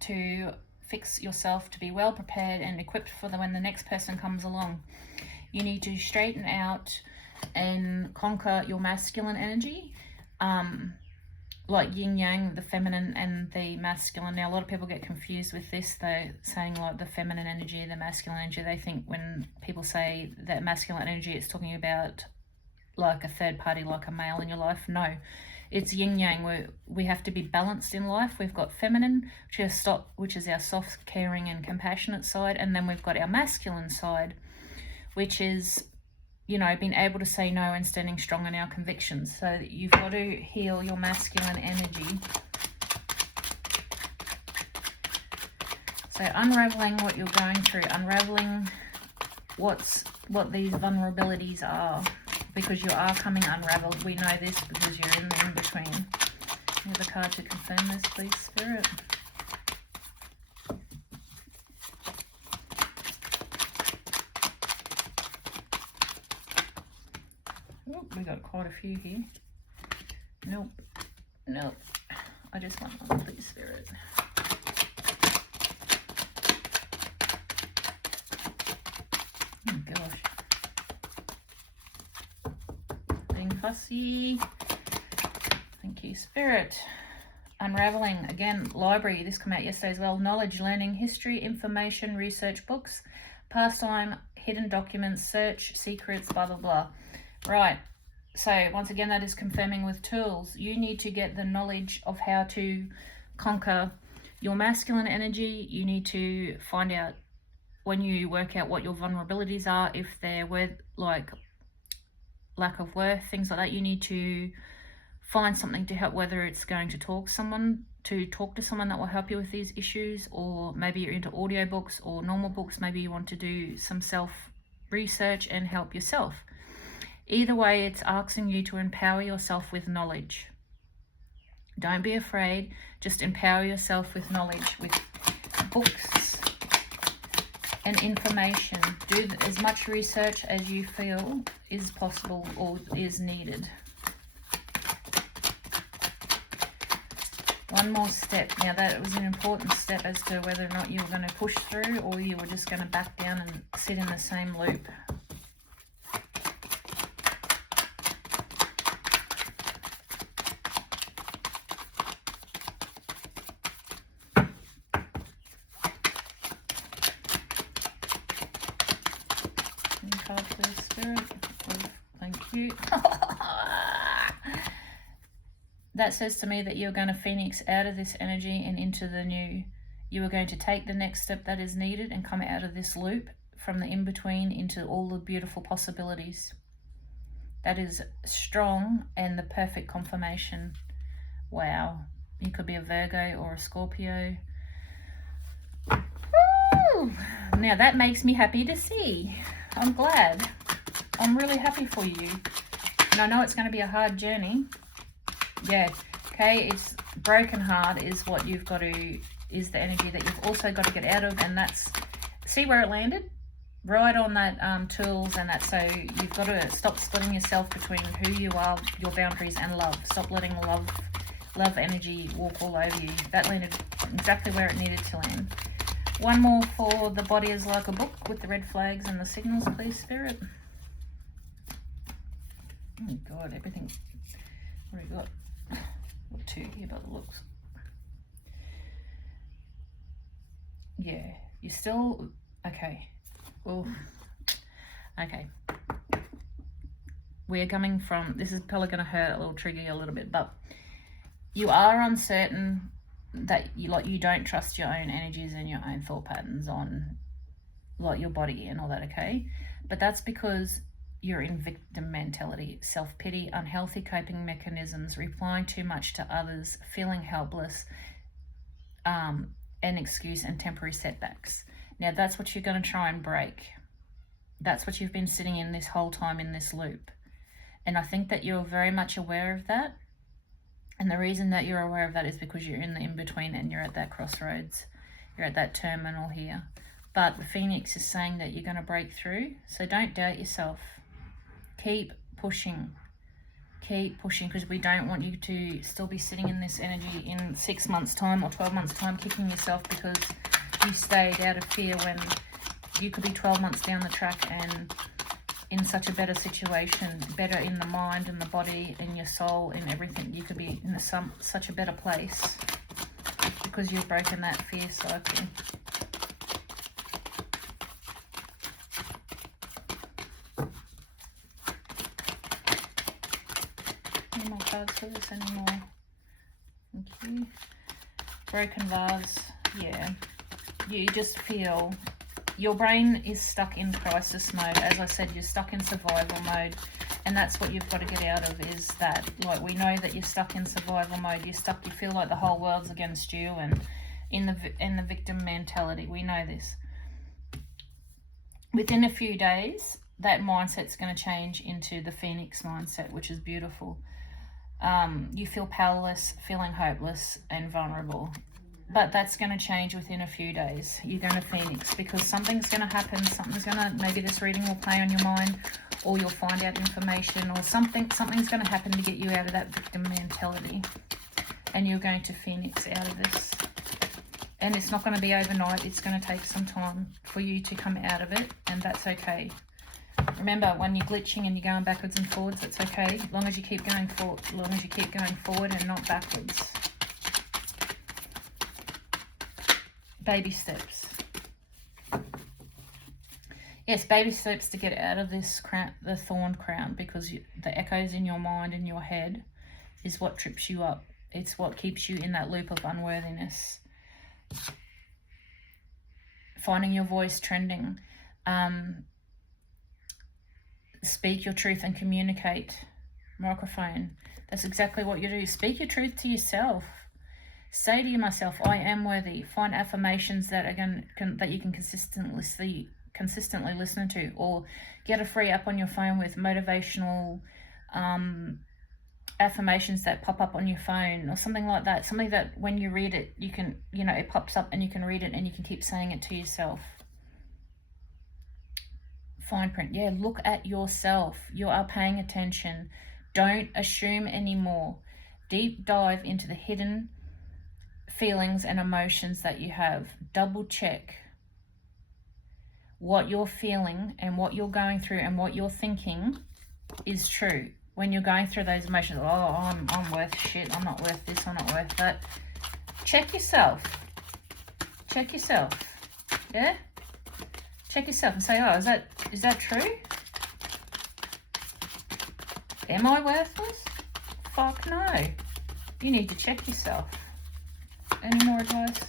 to fix yourself, to be well prepared and equipped for when the next person comes along. You need to straighten out and conquer your masculine energy. Like yin yang, the feminine and the masculine. Now a lot of people get confused with this. They're saying like the feminine energy, the masculine energy. They think when people say that masculine energy, it's talking about like a third party, like a male in your life. No, it's yin yang. We have to be balanced in life. We've got feminine, which is our soft, caring and compassionate side, and then we've got our masculine side, which is, you know, being able to say no and standing strong in our convictions. So you've got to heal your masculine energy. So unraveling what you're going through, unraveling what these vulnerabilities are, because you are coming unraveled. We know this because you're in the in-between. You have a card to confirm this, please, Spirit. We got quite a few here. Nope. Nope. I just want one, please, Spirit. Oh gosh. Being fussy. Thank you, Spirit. Unraveling. Again, library. This came out yesterday as well. Knowledge, learning, history, information, research, books, pastime, hidden documents, search, secrets, blah, blah, blah. Right. So once again, that is confirming with tools. You need to get the knowledge of how to conquer your masculine energy. You need to find out, when you work out what your vulnerabilities are, if they're like lack of worth, things like that, you need to find something to help, whether it's going to talk to someone that will help you with these issues, or maybe you're into audiobooks or normal books. Maybe you want to do some self-research and help yourself. Either way, it's asking you to empower yourself with knowledge. Don't be afraid. Just empower yourself with knowledge, with books and information. Do as much research as you feel is possible or is needed. One more step. Now that was an important step as to whether or not you were going to push through or you were just going to back down and sit in the same loop. that says to me that you're going to phoenix out of this energy and into the new. You are going to take the next step that is needed and come out of this loop from the in-between into all the beautiful possibilities. That is strong and the perfect confirmation. Wow. You could be a Virgo or a Scorpio. Woo! Now that makes me happy to see. I'm glad. I'm really happy for you. And I know it's going to be a hard journey. Yeah. Okay. It's broken heart is what you've got to, is the energy that you've also got to get out of. And that's, see where it landed? Right on that tools and that. So you've got to stop splitting yourself between who you are, your boundaries, and love. Stop letting love energy walk all over you. That landed exactly where it needed to land. One more for the body is like a book with the red flags and the signals, please, Spirit. Oh God, everything. What have we got? Got two here by the looks. Yeah, you're still okay. Oh, okay. We're coming from, this is probably going to hurt a little, trigger you a little bit, but you are uncertain that you don't trust your own energies and your own thought patterns on like your body and all that, okay? But that's because you're in victim mentality, self-pity, unhealthy coping mechanisms, replying too much to others, feeling helpless, an excuse, and temporary setbacks. Now that's what you're going to try and break. That's what you've been sitting in this whole time in this loop. And I think that you're very much aware of that. And the reason that you're aware of that is because you're in the in-between and you're at that crossroads. You're at that terminal here. But the Phoenix is saying that you're going to break through. So don't doubt yourself. Keep pushing. Keep pushing, because we don't want you to still be sitting in this energy in 6 months' time or 12 months' time kicking yourself because you stayed out of fear when you could be 12 months down the track and in such a better situation, better in the mind and the body and your soul and everything. You could be in such a better place because you've broken that fear cycle. Any more cards for this anymore? Thank you. Broken vase. Yeah. You just feel your brain is stuck in crisis mode. As I said, you're stuck in survival mode, and that's what you've got to get out of, is that, like, we know that you're stuck in survival mode. You're stuck, you feel like the whole world's against you and in the victim mentality. We know this. Within a few days, that mindset's going to change into the Phoenix mindset, which is beautiful. You feel powerless, feeling hopeless and vulnerable. But that's going to change within a few days. You're going to Phoenix because something's going to happen. Something's going to, maybe this reading will play on your mind, or you'll find out information, or something's going to happen to get you out of that victim mentality. And you're going to Phoenix out of this. And it's not going to be overnight. It's going to take some time for you to come out of it, and that's okay. Remember, when you're glitching and you're going backwards and forwards, that's okay. As long as you keep going forward, as long as you keep going forward and not backwards. Baby steps. Yes, baby steps to get out of this crown, the thorn crown, because the echoes in your mind and your head is what trips you up. It's what keeps you in that loop of unworthiness. Finding your voice, trending. Speak your truth and communicate. Microphone. That's exactly what you do. Speak your truth to yourself. Say to yourself, I am worthy. Find affirmations that that you can consistently listen to, or get a free app on your phone with motivational affirmations that pop up on your phone, or something like that. Something that when you read it, you can, it pops up and you can read it and you can keep saying it to yourself. Fine print. Yeah, look at yourself. You are paying attention. Don't assume anymore. Deep dive into the hidden feelings and emotions that you have. Double check what you're feeling and what you're going through and what you're thinking is true. When you're going through those emotions, oh, I'm worth shit, I'm not worth this, I'm not worth that. Check yourself. Check yourself. Yeah? Check yourself and say, oh, is that true? Am I worthless? Fuck no. You need to check yourself. Any more advice?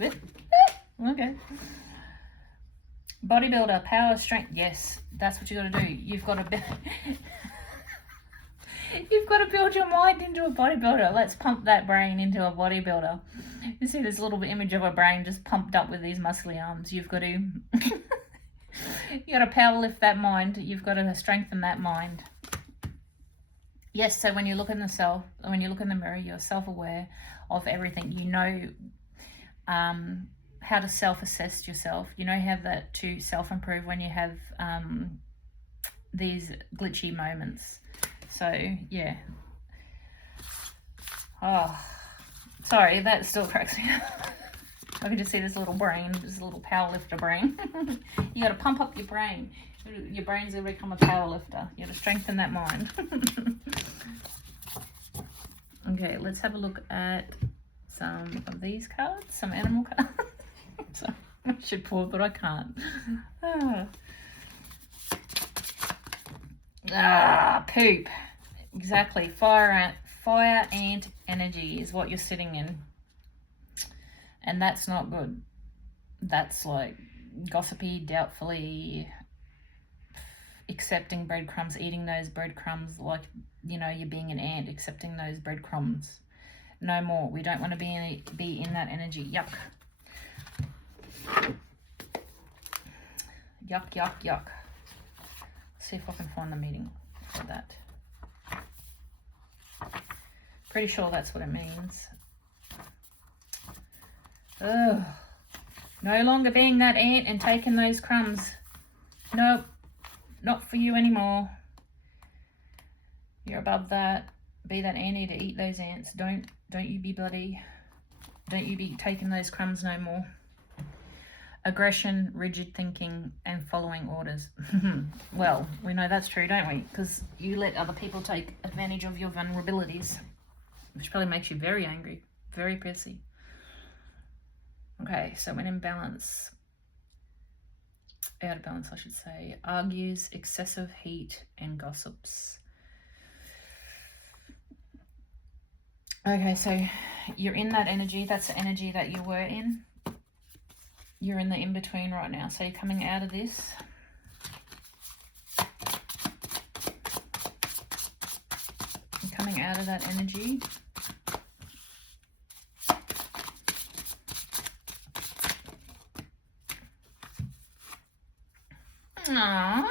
Okay. Bodybuilder, power, strength. Yes, that's what you got to do. You've got to you've got to build your mind into a bodybuilder. Let's pump that brain into a bodybuilder. You see this little image of a brain just pumped up with these muscly arms. You've got to you got to power lift that mind. You've got to strengthen that mind. Yes, so when you look in the mirror, you're self-aware of everything. You know how to self-assess yourself. You know how to self-improve when you have these glitchy moments. So, yeah. Oh, sorry, that still cracks me up. I can just see this little brain, this little power lifter brain. You got to pump up your brain. Your brain's going to become a power lifter. You got to strengthen that mind. Okay, let's have a look at some of these cards, some animal cards. So, I should pour, but I can't. Poop. Exactly. Fire ant energy is what you're sitting in. And that's not good. That's like gossipy, doubtfully accepting breadcrumbs, eating those breadcrumbs like, you know, you're being an ant, accepting those breadcrumbs. No more. We don't want to be in that energy. Yuck. Yuck, yuck, yuck. See if I can find the meaning for that. Pretty sure that's what it means. Ugh. No longer being that ant and taking those crumbs. Nope. Not for you anymore. You're above that. Be that Annie to eat those ants. Don't you be bloody. Don't you be taking those crumbs no more. Aggression, rigid thinking, and following orders. Well, we know that's true, don't we? Because you let other people take advantage of your vulnerabilities, which probably makes you very angry, very pissy. Okay, so when in balance, out of balance I should say, argues, excessive heat, and gossips. Okay, so you're in that energy. That's the energy that you were in. You're in the in-between right now. So you're coming out of this. You're coming out of that energy. Aww.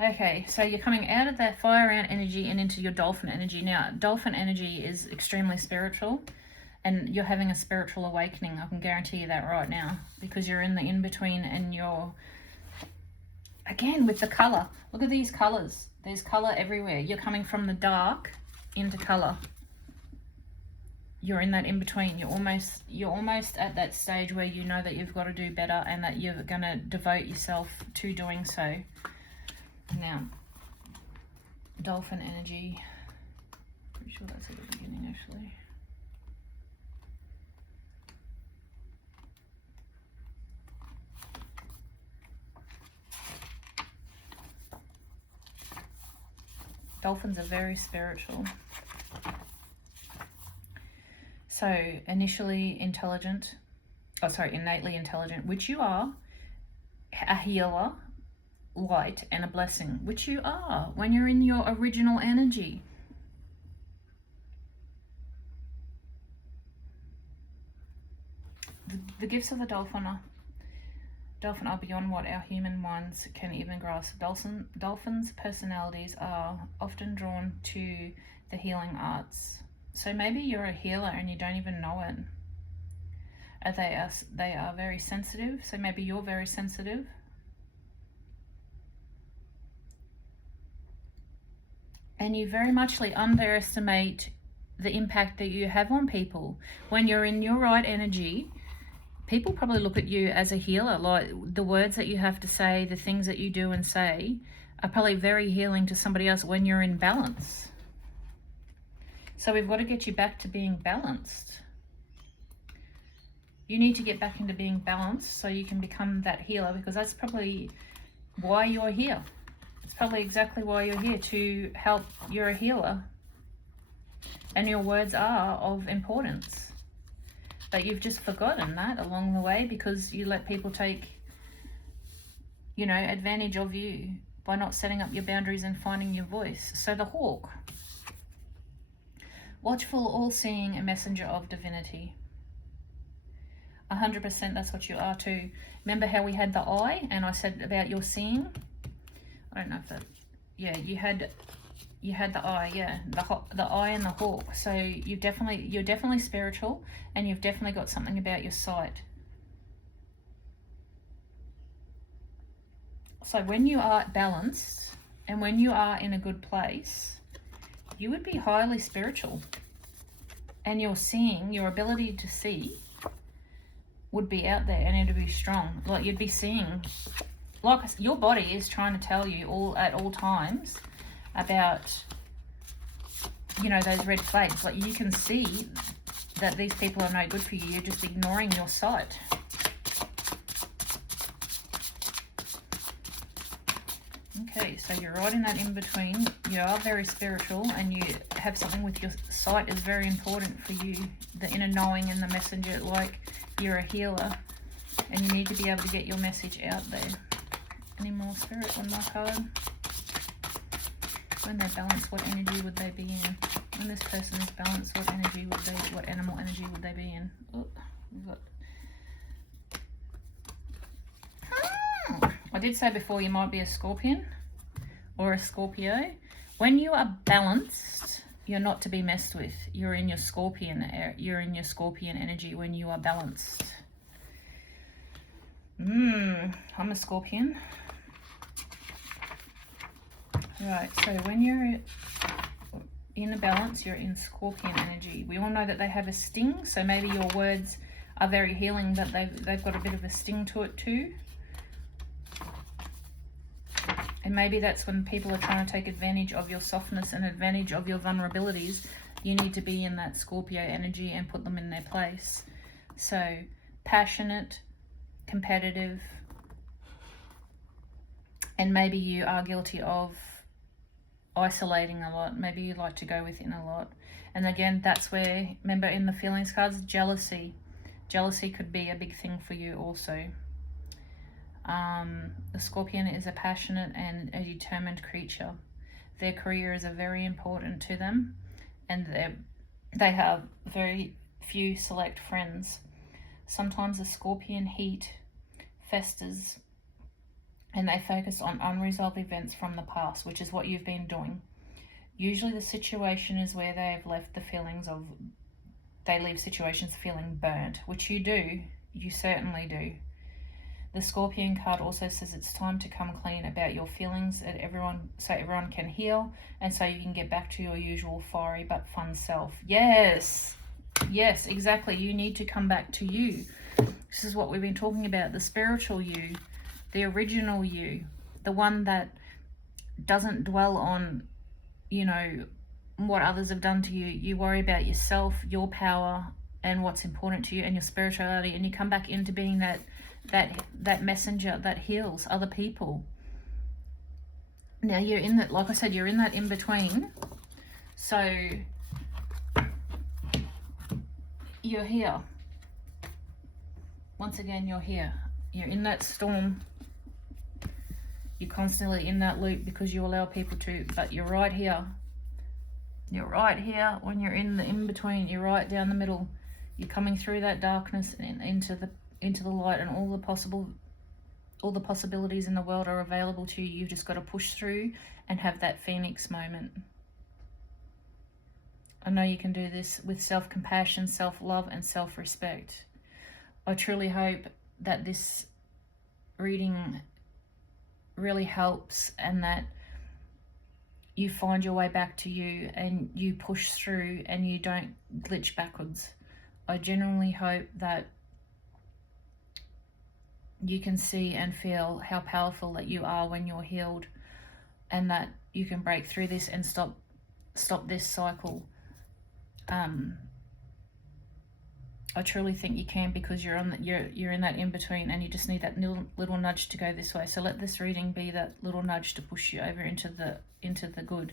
Okay, so you're coming out of that fire ant energy and into your dolphin energy. Now, dolphin energy is extremely spiritual, and you're having a spiritual awakening. I can guarantee you that right now, because you're in the in-between and you're, again, with the color. Look at these colors. There's color everywhere. You're coming from the dark into color. You're in that in-between. You're almost at that stage where you know that you've got to do better and that you're going to devote yourself to doing so. Now, dolphin energy. Pretty sure that's at the beginning, actually. Dolphins are very spiritual. So, innately intelligent, which you are, a healer, light, and a blessing, which you are when you're in your original energy. The gifts of the dolphin are beyond what our human minds can even grasp. Dolphins' personalities are often drawn to the healing arts. So maybe you're a healer and you don't even know it. They are very sensitive, so maybe you're very sensitive. And you very muchly underestimate the impact that you have on people. When you're in your right energy, people probably look at you as a healer. Like the words that you have to say, the things that you do and say are probably very healing to somebody else when you're in balance. So we've got to get you back to being balanced. You need to get back into being balanced so you can become that healer, because that's probably why you're here. It's probably exactly why you're here, to help. You're a healer. And your words are of importance. But you've just forgotten that along the way because you let people take, you know, advantage of you by not setting up your boundaries and finding your voice. So the hawk. Watchful, all-seeing, a messenger of divinity. 100% that's what you are too. Remember how we had the eye and I said about your seeing? I don't know if that... Yeah, you had the eye, yeah. The eye and the hawk. So you're definitely spiritual, and you've definitely got something about your sight. So when you are balanced and when you are in a good place, you would be highly spiritual. And your seeing, your ability to see, would be out there and it would be strong. Like you'd be seeing, like your body is trying to tell you at all times about, you know, those red flags. Like you can see that these people are no good for you. You're just ignoring your sight. Okay, so you're right in that in-between. You are very spiritual and you have something with your sight is very important for you. The inner knowing and the messenger, like you're a healer and you need to be able to get your message out there. Any more spirit on my card? When they're balanced, what energy would they be in? When this person is balanced, what energy would they, what animal energy would they be in? Oh, we've got... I did say before you might be a Scorpion or a Scorpio. When you are balanced, you're not to be messed with. You're in your Scorpion energy when you are balanced. I'm a Scorpion. Right, so when you're in a balance, you're in Scorpion energy. We all know that they have a sting, so maybe your words are very healing, but they've got a bit of a sting to it too. And maybe that's when people are trying to take advantage of your softness and advantage of your vulnerabilities. You need to be in that Scorpio energy and put them in their place. So passionate, competitive, and maybe you are guilty of isolating a lot. Maybe you like to go within a lot. And again, that's where, remember in the feelings cards, jealousy. Jealousy could be a big thing for you also. The Scorpion is a passionate and a determined creature. Their career is very important to them, and they have very few select friends. Sometimes the Scorpion heat festers and they focus on unresolved events from the past, which is what you've been doing. Usually the situation is where they have left the feelings of, they leave situations feeling burnt, which you do, you certainly do. The Scorpion card also says it's time to come clean about your feelings so everyone can heal and so you can get back to your usual fiery but fun self. Yes, yes, exactly. You need to come back to you. This is what we've been talking about, the spiritual you, the original you, the one that doesn't dwell on, you know, what others have done to you. You worry about yourself, your power, and what's important to you and your spirituality, and you come back into being that messenger that heals other people. Now you're in that, like I said, you're in that in between. So you're here. Once again, you're here. You're in that storm. You're constantly in that loop because you allow people to, but you're right here. You're right here when you're in the in-between. You're right down the middle. You're coming through that darkness and into the light, and all the possibilities in the world are available to you. You've just got to push through and have that phoenix moment. I know you can do this with self-compassion, self-love, and self-respect. I truly hope that this reading really helps and that you find your way back to you and you push through and you don't glitch backwards. I genuinely hope that you can see and feel how powerful that you are when you're healed, and that you can break through this and stop this cycle I truly think you can, because you're on you're in that in between, and you just need that little nudge to go this way. So let this reading be that little nudge to push you over into the good.